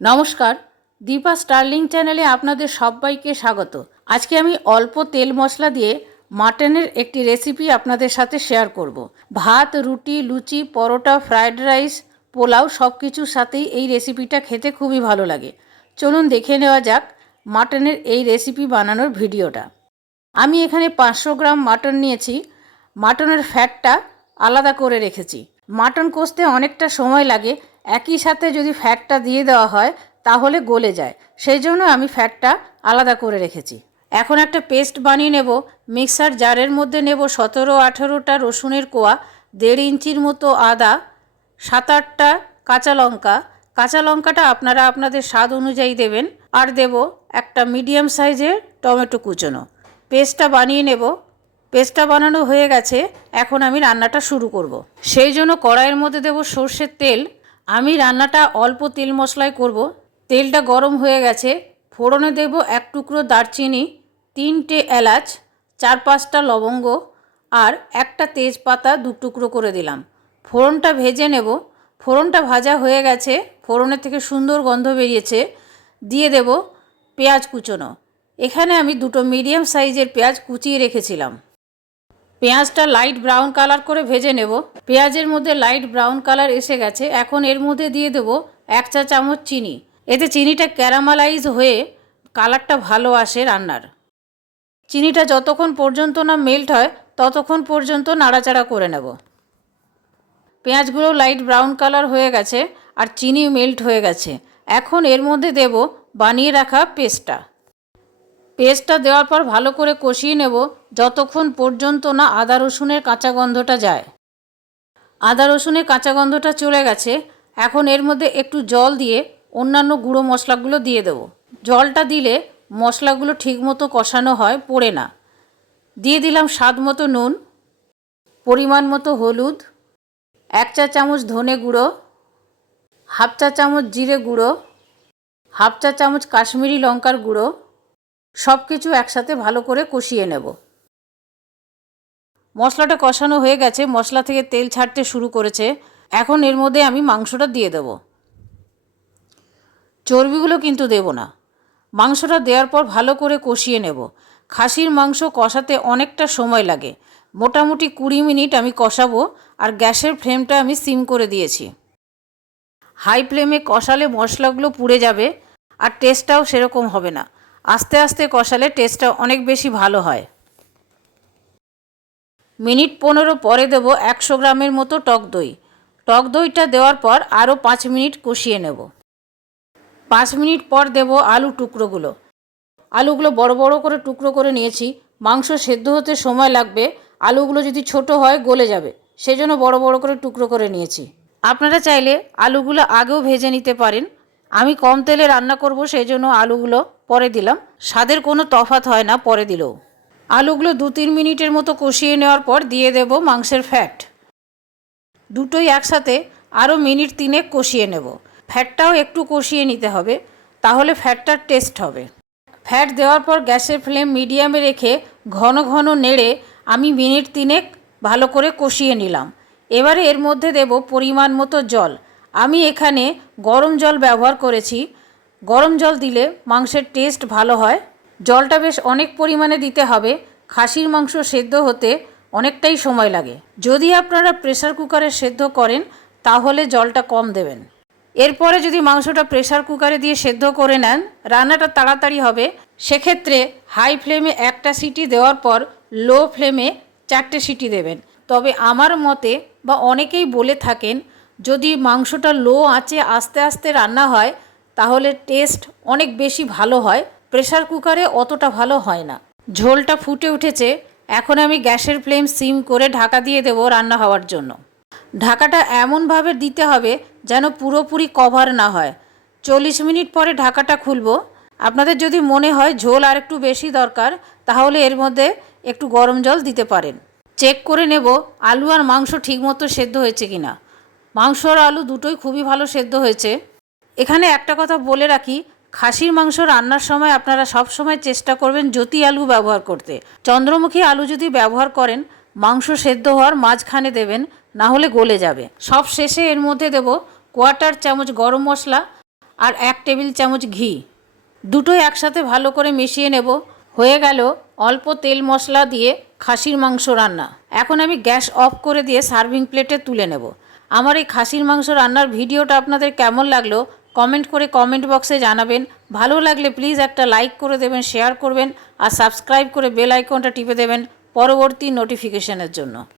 নমস্কার, দীপা স্টার্লিং চ্যানেলে আপনাদের সবাইকে স্বাগত। আজকে আমি অল্প তেল মশলা দিয়ে মাটনের একটি রেসিপি আপনাদের সাথে শেয়ার করব। ভাত, রুটি, লুচি, পরোটা ফ্রায়েড রাইস, পোলাও সব কিছুর সাথেই এই রেসিপিটা খেতে খুবই ভালো লাগে। চলুন দেখে নেওয়া যাক মাটনের এই রেসিপি বানানোর ভিডিওটা। আমি এখানে পাঁচশো গ্রাম মাটন নিয়েছি। মাটনের ফ্যাটটা আলাদা করে রেখেছি। মাটন কষতে অনেকটা সময় লাগে একই সাথে যদি ফ্যাটটা দিয়ে দেওয়া হয়, তাহলে গলে যায়। সেই জন্য আমি ফ্যাটটা আলাদা করে রেখেছি। এখন একটা পেস্ট বানিয়ে নেব। মিক্সার জারের মধ্যে নেব সতেরো, আঠেরোটা রসুনের কোয়া, দেড় ইঞ্চির মতো আদা, সাত, আটটা কাঁচা লঙ্কা। কাঁচা লঙ্কাটা আপনারা আপনাদের স্বাদ অনুযায়ী দেবেন। আর দেব একটা মিডিয়াম সাইজের টমেটো কুচোনো। পেস্টটা বানিয়ে নেব। পেস্টটা বানানো হয়ে গেছে। এখন আমি রান্নাটা শুরু করব। সেই জন্য কড়াইয়ের মধ্যে দেব সর্ষের তেল। আমি রান্নাটা অল্প তেল মশলায় করব। তেলটা গরম হয়ে গেছে। ফোড়নে দেব এক টুকরো দারচিনি, তিনটে এলাচ, চার পাঁচটা লবঙ্গ আর একটা তেজপাতা দু টুকরো করে দিলাম। ফোড়নটা ভেজে নেব। ফোড়নটা ভাজা হয়ে গেছে। ফোড়নের থেকে সুন্দর গন্ধ বেরিয়েছে। দিয়ে দেব পেঁয়াজ কুচোনো। এখানে আমি দুটো মিডিয়াম সাইজের পেঁয়াজ কুচিয়ে রেখেছিলাম। পেঁয়াজটা লাইট ব্রাউন কালার করে ভেজে নেব। পেঁয়াজের মধ্যে লাইট ব্রাউন কালার এসে গেছে। এখন এর মধ্যে দিয়ে দেবো এক চা চামচ চিনি। এতে চিনিটা ক্যারামালাইজ হয়ে কালারটা ভালো আসে রান্নার। চিনিটা যতক্ষণ পর্যন্ত না মেল্ট হয়, ততক্ষণ পর্যন্ত নাড়াচাড়া করে নেব। পেঁয়াজগুলো লাইট ব্রাউন কালার হয়ে গেছে আর চিনি মেল্ট হয়ে গেছে। এখন এর মধ্যে দেব বানিয়ে রাখা পেস্টটা। পেস্টটা দেওয়ার পর ভালো করে কষিয়ে নেব যতক্ষণ পর্যন্ত না আদা রসুনের কাঁচা গন্ধটা যায়। আদা রসুনের কাঁচা গন্ধটা চলে গেছে, এখন এর মধ্যে একটু জল দিয়ে অন্যান্য গুঁড়ো মশলাগুলো দিয়ে দেবো। জলটা দিলে মশলাগুলো ঠিকমতো কষানো হয়, পড়ে না। দিয়ে দিলাম স্বাদ মতো নুন, পরিমাণ মতো হলুদ, এক চা চামচ ধনে গুঁড়ো, হাফ চা চামচ জিরে গুঁড়ো, হাফ চা চামচ কাশ্মীরি লঙ্কার গুঁড়ো সব কিছু একসাথে ভালো করে কষিয়ে নেব। মশলাটা কষানো হয়ে গেছে, মশলা থেকে তেল ছাড়তে শুরু করেছে। এখন এর মধ্যে আমি মাংসটা দিয়ে দেব। চর্বিগুলো কিন্তু দেব না। মাংসটা দেওয়ার পর ভালো করে কষিয়ে নেব। খাসির মাংস কষাতে অনেকটা সময় লাগে। মোটামুটি কুড়ি মিনিট আমি কষাবো আর গ্যাসের ফ্লেমটা আমি সিম করে দিয়েছি। হাই ফ্লেমে কষালে মশলাগুলো পুড়ে যাবে আর টেস্টটাও সেরকম হবে না। আস্তে আস্তে কষালে টেস্টটা অনেক বেশি ভালো হয়। মিনিট পনেরো পরে দেব একশো গ্রামের মতো টক দই। টক দইটা দেওয়ার পর আরও পাঁচ মিনিট কষিয়ে নেব। পাঁচ মিনিট পর দেব আলু টুকরোগুলো। আলুগুলো বড় বড় করে টুকরো করে নিয়েছি। মাংস সেদ্ধ হতে সময় লাগবে। আলুগুলো যদি ছোট হয় গলে যাবে। সেজন্য বড় বড় করে টুকরো করে নিয়েছি। আপনারা চাইলে আলুগুলো আগেও ভেজে নিতে পারেন। আমি কম তেলে রান্না করব সেই জন্য আলুগুলো পরে দিলাম। স্বাদের কোনো তফাত হয় না, পরে দিলেও আলুগুলো দু তিন মিনিটের মতো কষিয়ে নেওয়ার পর দিয়ে দেব মাংসের ফ্যাট। দুটোই একসাথে আরও মিনিট তিনেক কষিয়ে নেব। ফ্যাটটাও একটু কষিয়ে নিতে হবে, তাহলে ফ্যাটটার টেস্ট হবে। ফ্যাট দেওয়ার পর গ্যাসের ফ্লেম মিডিয়ামে রেখে ঘন ঘন নেড়ে আমি মিনিট তিনেক ভালো করে কষিয়ে নিলাম। এবারে এর মধ্যে দেব পরিমাণ মতো জল। আমি এখানে গরম জল ব্যবহার করেছি। গরম জল দিলে মাংসের টেস্ট ভালো হয়। জলটা বেশ অনেক পরিমাণে দিতে হবে। খাসির মাংস সেদ্ধ হতে অনেকটাই সময় লাগে। যদি আপনারা প্রেশার কুকারে সেদ্ধ করেন, তাহলে জলটা কম দেবেন। এরপরে যদি মাংসটা প্রেশার কুকারে দিয়ে সেদ্ধ করে নেন, রান্নাটা তাড়াতাড়ি হবে। সেক্ষেত্রে হাই ফ্লেমে একটা সিটি দেওয়ার পর লো ফ্লেমে চারটে সিটি দেবেন। তবে আমার মতে বা অনেকেই বলে থাকেন যদি মাংসটা লো আঁচে আস্তে আস্তে রান্না হয়, তাহলে টেস্ট অনেক বেশি ভালো হয়। প্রেশার কুকারে অতটা ভালো হয় না। ঝোলটা ফুটে উঠেছে। এখন আমি গ্যাসের ফ্লেম সিম করে ঢাকা দিয়ে দেবো রান্না হওয়ার জন্য। ঢাকাটা এমনভাবে দিতে হবে যেন পুরোপুরি কভার না হয়। চল্লিশ মিনিট পরে ঢাকাটা খুলবো। আপনাদের যদি মনে হয় ঝোল আর একটু বেশি দরকার, তাহলে এর মধ্যে একটু গরম জল দিতে পারেন। চেক করে নেব আলু আর মাংস ঠিকমতো সেদ্ধ হয়েছে কিনা। মাংস আর আলু দুটোই খুবই ভালো সেদ্ধ হয়েছে। এখানে একটা কথা বলে রাখি, খাসির মাংস রান্নার সময় আপনারা সব সময় চেষ্টা করবেন জ্যোতি আলু ব্যবহার করতে। চন্দ্রমুখী আলু যদি ব্যবহার করেন, মাংস সেদ্ধ হওয়ার মাঝখানে দেবেন, না হলে গলে যাবে। সব শেষে এর মধ্যে দেব কোয়ার্টার চামচ গরম মশলা আর এক টেবিল চামচ ঘি। দুটোই একসাথে ভালো করে মিশিয়ে নেব। হয়ে গেল অল্প তেল মশলা দিয়ে খাসির মাংস রান্না। এখন আমি গ্যাস অফ করে দিয়ে সার্ভিং প্লেটে তুলে নেব। আমার এই খাসির মাংস রান্নার ভিডিওটা আপনাদের কেমন লাগল কমেন্ট করে কমেন্ট বক্সে জানাবেন। ভালো লাগলে প্লিজ একটা লাইক করে দেবেন শেয়ার করবেন আর সাবস্ক্রাইব করে বেল আইকনটা টিপে দেবেন পরবর্তী নোটিফিকেশনের জন্য।